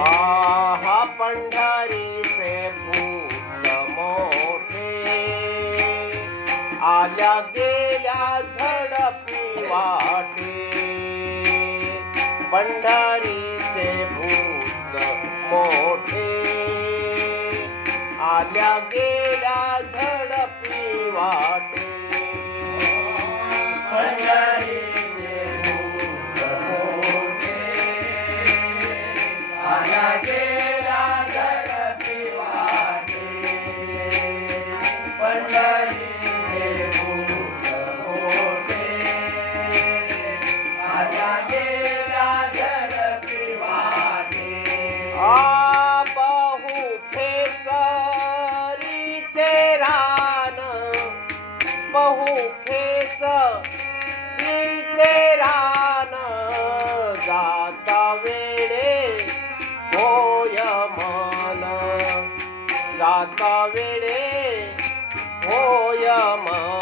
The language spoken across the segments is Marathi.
आहा पंढरीचे भूत मोठे. आल्या गेल्या झडपी वाटे. पंढरीचे बहु फेस नीचे रान जाता वेळे होय मन. जाता वेळे होय मन.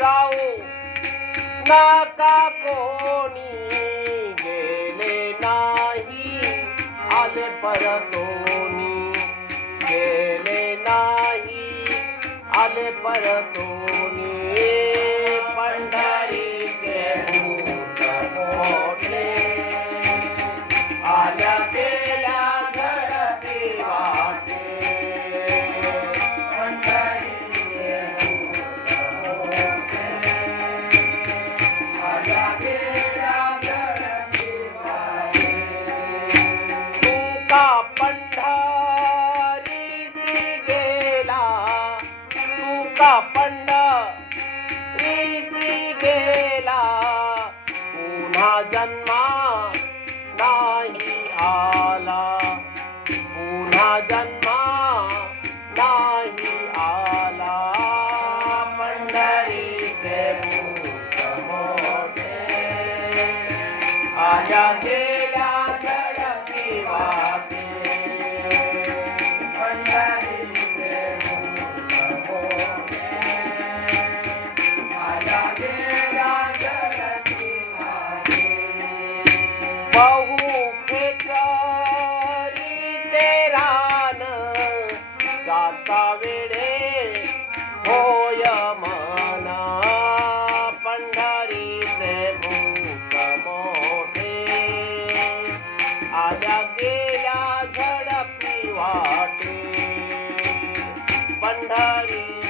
जाऊ. नका कोणी गेले नाही. आले परतोनी. गेले नाही. आले परतोनी. पंढरी तुका पंढरीसी गेला पुन्हा जन्मा नाही आला. पुन्हा जन्मा नाही आला. पंढरीचे भूत मोठे आल्या गेल्या गेल्या झडपी वाटे पंढरीचे